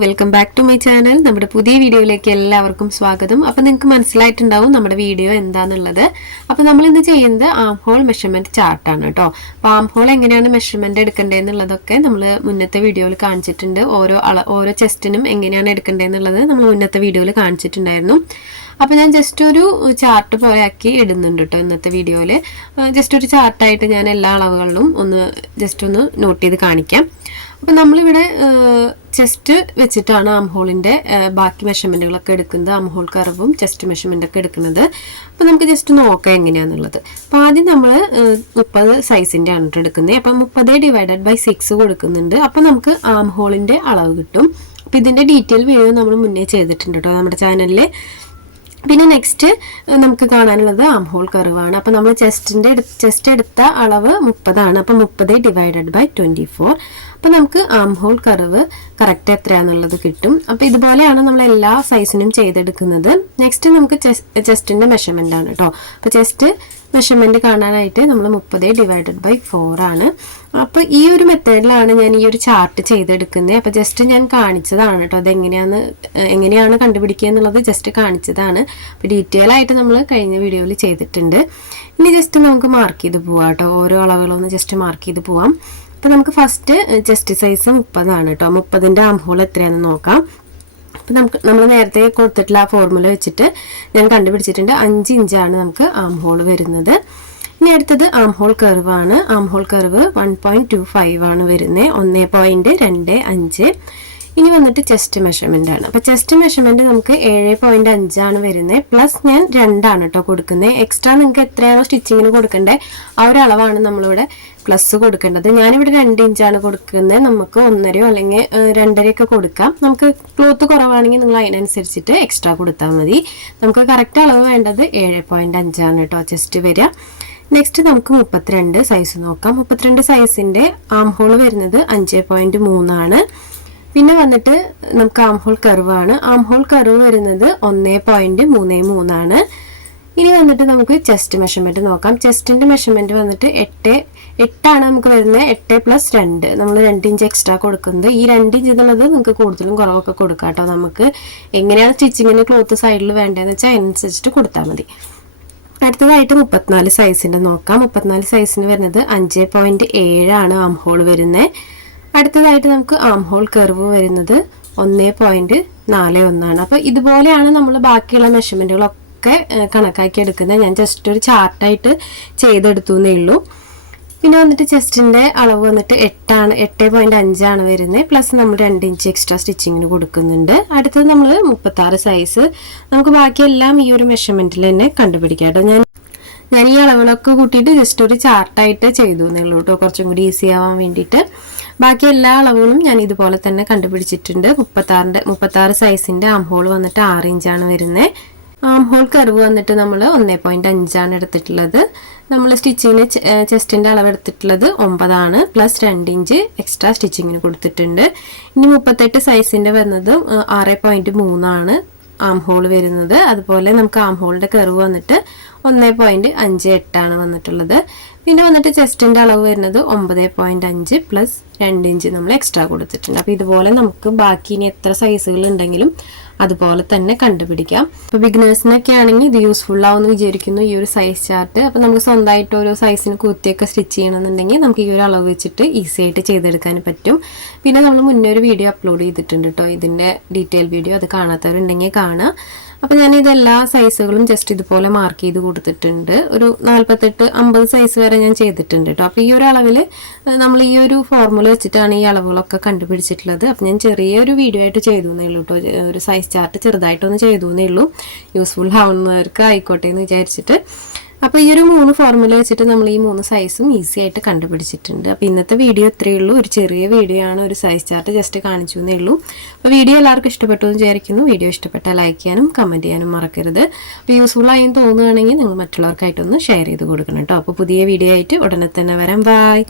Welcome back to my channel. നമ്മുടെ പുതിയ വീഡിയോയിലേക്ക് എല്ലാവർക്കും സ്വാഗതം. അപ്പോൾ നിങ്ങൾക്ക് മനസ്സിലായിട്ടുണ്ടാവും നമ്മുടെ വീഡിയോ എന്താണെന്നുള്ളത്. അപ്പോൾ നമ്മൾ ഇന്ന് ചെയ്യുന്നത് ആം ഹോൾ മെഷർമെൻറ്റ് ചാർട്ടാണ് കേട്ടോ. അപ്പോൾ ആം ഹോൾ എങ്ങനെയാണ് മെഷർമെൻറ്റ് എടുക്കേണ്ടതെന്നുള്ളതൊക്കെ നമ്മൾ മുന്നത്തെ വീഡിയോയിൽ കാണിച്ചിട്ടുണ്ട്. ഓരോ ചെസ്റ്റിനും എങ്ങനെയാണ് എടുക്കേണ്ടതെന്നുള്ളത് നമ്മൾ മുന്നത്തെ വീഡിയോയിൽ കാണിച്ചിട്ടുണ്ടായിരുന്നു. അപ്പോൾ ഞാൻ ജസ്റ്റ് ഒരു ചാർട്ട് പോലെ ആക്കി ഇടുന്നുണ്ട് കേട്ടോ ഇന്നത്തെ വീഡിയോയിൽ. ജസ്റ്റ് ഒരു ചാർട്ടായിട്ട് ഞാൻ എല്ലാ അളവുകളിലും ജസ്റ്റ് ഒന്ന് നോട്ട് ചെയ്ത് കാണിക്കാം. അപ്പം നമ്മളിവിടെ ചെസ്റ്റ് വെച്ചിട്ടാണ് ആം ഹോളിൻ്റെ ബാക്കി മെഷർമെൻറ്റുകളൊക്കെ എടുക്കുന്നത്. ആം ഹോൾ കർവും ചെസ്റ്റ് മെഷർമെൻറ്റൊക്കെ എടുക്കുന്നത്. അപ്പോൾ നമുക്ക് ജസ്റ്റ് നോക്കാം എങ്ങനെയാണെന്നുള്ളത്. അപ്പോൾ ആദ്യം നമ്മൾ 30 സൈസിൻ്റെ ആണ് എടുക്കുന്നത്. അപ്പം 30/6 കൊടുക്കുന്നുണ്ട്. അപ്പം നമുക്ക് ആം ഹോളിൻ്റെ അളവ് കിട്ടും. അപ്പോൾ ഇതിൻ്റെ ഡീറ്റെയിൽ വീഡിയോ നമ്മൾ മുന്നേ ചെയ്തിട്ടുണ്ട് കേട്ടോ നമ്മുടെ ചാനലിൽ. പിന്നെ നെക്സ്റ്റ് നമുക്ക് കാണാനുള്ളത് ആം ഹോൾ കർവാണ്. അപ്പോൾ നമ്മൾ ചെസ്റ്റ് എടുത്ത അളവ് 30ആണ്. അപ്പോൾ 30/24. അപ്പോൾ നമുക്ക് ആം ഹോൾ കർവ് കറക്റ്റ് എത്രയാണെന്നുള്ളത് കിട്ടും. അപ്പോൾ ഇതുപോലെയാണ് നമ്മൾ എല്ലാ സൈസിനും ചെയ്തെടുക്കുന്നത്. നെക്സ്റ്റ് നമുക്ക് ചെസ്റ്റിൻ്റെ മെഷർമെൻ്റ് ആണ് കേട്ടോ. അപ്പോൾ ചെസ്റ്റ് മെഷർമെൻറ്റ് കാണാനായിട്ട് നമ്മൾ 30/4 ആണ്. അപ്പോൾ ഈ ഒരു മെത്തേഡിലാണ് ഞാൻ ഈ ഒരു ചാർട്ട് ചെയ്തെടുക്കുന്നത്. അപ്പോൾ ജസ്റ്റ് ഞാൻ കാണിച്ചതാണ് കേട്ടോ. എങ്ങനെയാണ് കണ്ടുപിടിക്കുക എന്നുള്ളത് ജസ്റ്റ് കാണിച്ചതാണ്. അപ്പോൾ ഡീറ്റെയിൽ ആയിട്ട് നമ്മൾ കഴിഞ്ഞ വീഡിയോയിൽ ചെയ്തിട്ടുണ്ട്. ഇനി ജസ്റ്റ് നമുക്ക് മാർക്ക് ചെയ്ത് പോവാം കേട്ടോ. ഓരോ അളവുകളൊന്ന് ജസ്റ്റ് മാർക്ക് ചെയ്ത് പോവാം. അപ്പോൾ നമുക്ക് ഫസ്റ്റ് ചെസ്റ്റ് സൈസ് 30 ആണ് കേട്ടോ. 30ൻ്റെ ആം ഹോൾ എത്രയാണെന്ന് നോക്കാം. അപ്പം നമ്മൾ നേരത്തെ കൊടുത്തിട്ടുള്ള ആ ഫോർമുല വെച്ചിട്ട് ഞാൻ കണ്ടുപിടിച്ചിട്ടുണ്ട്. 5 ഇഞ്ചാണ് നമുക്ക് ആം ഹോൾ വരുന്നത്. ഇനി അടുത്തത് ആം ഹോൾ കർവാണ്. ആം ഹോൾ കർവ് 1.25 ആണ് വരുന്നത്. 1.25. ഇനി വന്നിട്ട് ചെസ്റ്റ് മെഷർമെൻ്റ് ആണ്. അപ്പോൾ ചെസ്റ്റ് മെഷർമെൻറ്റ് നമുക്ക് 7.5 ആണ് വരുന്നത്. പ്ലസ് ഞാൻ 2 ആണ് കേട്ടോ കൊടുക്കുന്നത്. എക്സ്ട്രാ നിങ്ങൾക്ക് എത്രയാണോ സ്റ്റിച്ചിങ്ങിന് കൊടുക്കേണ്ടത് ആ ഒരു അളവാണ് നമ്മളിവിടെ പ്ലസ് കൊടുക്കേണ്ടത്. ഞാനിവിടെ 2 ഇഞ്ചാണ് കൊടുക്കുന്നത്. നമുക്ക് 1.5 അല്ലെങ്കിൽ 2.5 കൊടുക്കാം. നമുക്ക് ക്ലോത്ത് കുറവാണെങ്കിൽ നിങ്ങൾ അതിനനുസരിച്ചിട്ട് എക്സ്ട്രാ കൊടുത്താൽ മതി. നമുക്ക് കറക്റ്റ് അളവ് വേണ്ടത് 7.5 ആണ് കേട്ടോ ചെസ്റ്റ് വരിക. നെക്സ്റ്റ് നമുക്ക് 32 സൈസ് നോക്കാം. 32 സൈസിൻ്റെ ആം ഹോൾ വരുന്നത് 5.3 ആണ്. പിന്നെ വന്നിട്ട് നമുക്ക് ആം ഹോൾ കർവാണ്. ആം ഹോൾ കർവ് വരുന്നത് 1.33 ആണ്. ഇനി വന്നിട്ട് നമുക്ക് ചെസ്റ്റ് മെഷർമെൻറ്റ് നോക്കാം. ചെസ്റ്റിൻ്റെ മെഷർമെൻറ്റ് വന്നിട്ട് 8 ആണ് നമുക്ക് വരുന്നത്. 8+2 നമ്മൾ 2 ഇഞ്ച് എക്സ്ട്രാ കൊടുക്കുന്നത്. ഈ 2 ഇഞ്ച് എന്നുള്ളത് നിങ്ങൾക്ക് കൂടുതലും കുറവൊക്കെ കൊടുക്കാം കേട്ടോ. നമുക്ക് എങ്ങനെയാണ് സ്റ്റിച്ചിങ്ങിന് ക്ലോത്ത് സൈഡിൽ വേണ്ടതെന്ന് വെച്ചാൽ അതിനനുസരിച്ചിട്ട് കൊടുത്താൽ മതി. അടുത്തതായിട്ട് 34 സൈസിൻ്റെ നോക്കാം. 34 സൈസിന് വരുന്നത് 5.7 ആണ് ആം ഹോൾ വരുന്നത്. അടുത്തതായിട്ട് നമുക്ക് ആം ഹോൾ കർവ് വരുന്നത് 1.41 ആണ്. അപ്പോൾ ഇതുപോലെയാണ് നമ്മൾ ബാക്കിയുള്ള മെഷർമെൻറ്റുകളൊക്കെ കണക്കാക്കി എടുക്കുന്നത്. ഞാൻ ജസ്റ്റ് ഒരു ചാർട്ടായിട്ട് ചെയ്തെടുത്തു എന്നേ ഉള്ളൂ. പിന്നെ വന്നിട്ട് ചെസ്റ്റിൻ്റെ അളവ് വന്നിട്ട് 8.5 ആണ് വരുന്നത്. പ്ലസ് നമ്മൾ 2 ഇഞ്ച് എക്സ്ട്രാ സ്റ്റിച്ചിങ്ങിന് കൊടുക്കുന്നുണ്ട്. അടുത്തത് നമ്മൾ 36 സൈസ്. നമുക്ക് ബാക്കിയെല്ലാം ഈ ഒരു മെഷർമെൻറ്റിൽ തന്നെ കണ്ടുപിടിക്കാം കേട്ടോ. ഞാൻ ഈ അളവുകളൊക്കെ കൂട്ടിയിട്ട് ജസ്റ്റ് ഒരു ചാർട്ടായിട്ട് ചെയ്തു എന്നേ ഉള്ളൂ കേട്ടോ, കുറച്ചും കൂടി ഈസി ആവാൻ വേണ്ടിയിട്ട്. ബാക്കി എല്ലാ അളവുകളും ഞാൻ ഇതുപോലെ തന്നെ കണ്ടുപിടിച്ചിട്ടുണ്ട്. 36 സൈസിൻ്റെ ആം ഹോൾ വന്നിട്ട് 6 ഇഞ്ചാണ് വരുന്നത്. ആം ഹോൾ കർവ് വന്നിട്ട് നമ്മൾ 1.5 ആണ് എടുത്തിട്ടുള്ളത്. നമ്മൾ സ്റ്റിച്ചിങ്ങിന് ചെസ്റ്റിൻ്റെ അളവ് എടുത്തിട്ടുള്ളത് 9 ആണ്. പ്ലസ് 2 ഇഞ്ച് എക്സ്ട്രാ സ്റ്റിച്ചിങ്ങിന് കൊടുത്തിട്ടുണ്ട്. ഇനി 38 സൈസിൻ്റെ വരുന്നത് 6.3 ആണ് ആം ഹോൾ വരുന്നത്. അതുപോലെ നമുക്ക് ആം ഹോളിൻ്റെ കർവ് വന്നിട്ട് 1.58 ആണ് വന്നിട്ടുള്ളത്. പിന്നെ വന്നിട്ട് ചെസ്റ്റിൻ്റെ അളവ് വരുന്നത് 9.5 പ്ലസ് 2 ഇഞ്ച് നമ്മൾ എക്സ്ട്രാ കൊടുത്തിട്ടുണ്ട്. അപ്പോൾ ഇതുപോലെ നമുക്ക് ബാക്കി ഇനി എത്ര സൈസുകൾ ഉണ്ടെങ്കിലും അതുപോലെ തന്നെ കണ്ടുപിടിക്കാം. ഇപ്പോൾ ബിഗിനേഴ്സിനൊക്കെ ആണെങ്കിൽ ഇത് യൂസ്ഫുൾ ആവുമെന്ന് വിചാരിക്കുന്നു ഈ ഒരു സൈസ് ചാർട്ട്. അപ്പോൾ നമുക്ക് സ്വന്തമായിട്ട് ഓരോ സൈസിന് കുർത്തിയൊക്കെ സ്റ്റിച്ച് ചെയ്യണമെന്നുണ്ടെങ്കിൽ നമുക്ക് ഈ ഒരു അളവ് വെച്ചിട്ട് ഈസി ആയിട്ട് ചെയ്തെടുക്കാൻ പറ്റും. പിന്നെ നമ്മൾ മുന്നേ ഒരു വീഡിയോ അപ്ലോഡ് ചെയ്തിട്ടുണ്ട് കേട്ടോ, ഇതിൻ്റെ ഡീറ്റെയിൽ വീഡിയോ. അത് കാണാത്തവരുണ്ടെങ്കിൽ കാണാം. അപ്പോൾ ഞാൻ ഇതെല്ലാ സൈസുകളും ജസ്റ്റ് ഇതുപോലെ മാർക്ക് ചെയ്ത് കൊടുത്തിട്ടുണ്ട്. ഒരു 48-50 സൈസ് വരെ ഞാൻ ചെയ്തിട്ടുണ്ട് കേട്ടോ. അപ്പോൾ ഈ ഒരു അളവിൽ നമ്മൾ ഈ ഒരു ഫോർമുല വെച്ചിട്ടാണ് ഈ അളവുകളൊക്കെ കണ്ടുപിടിച്ചിട്ടുള്ളത്. അപ്പോൾ ഞാൻ ചെറിയൊരു വീഡിയോ ആയിട്ട് ചെയ്തു എന്നേ ഉള്ളൂ കേട്ടോ. ഒരു സൈസ് ചാർട്ട് ചെറുതായിട്ടൊന്ന് ചെയ്തു എന്നേ ഉള്ളൂ. യൂസ്ഫുൾ ആവുന്നവർക്ക് ആയിക്കോട്ടെ എന്ന് വിചാരിച്ചിട്ട്. അപ്പോൾ ഈ ഒരു 3 ഫോർമുല വെച്ചിട്ട് നമ്മൾ ഈ 3 സൈസും ഈസി ആയിട്ട് കണ്ടുപിടിച്ചിട്ടുണ്ട്. അപ്പോൾ ഇന്നത്തെ വീഡിയോ ഇത്രയേ ഉള്ളൂ. ഒരു ചെറിയ വീഡിയോ ആണ്, ഒരു സൈസ് ചാർട്ട് ജസ്റ്റ് കാണിച്ചു എന്നേ ഉള്ളൂ. അപ്പോൾ വീഡിയോ എല്ലാവർക്കും ഇഷ്ടപ്പെട്ടു എന്ന് വിചാരിക്കുന്നു. വീഡിയോ ഇഷ്ടപ്പെട്ടാൽ ലൈക്ക് ചെയ്യാനും കമൻറ്റ് ചെയ്യാനും മറക്കരുത്. അപ്പോൾ യൂസ്ഫുൾ ആയി തോന്നുകയാണെങ്കിൽ നിങ്ങൾ മറ്റുള്ളവർക്കായിട്ടൊന്ന് ഷെയർ ചെയ്ത് കൊടുക്കണം കേട്ടോ. അപ്പോൾ പുതിയ വീഡിയോ ആയിട്ട് ഉടനെ തന്നെ വരാം. ബൈ.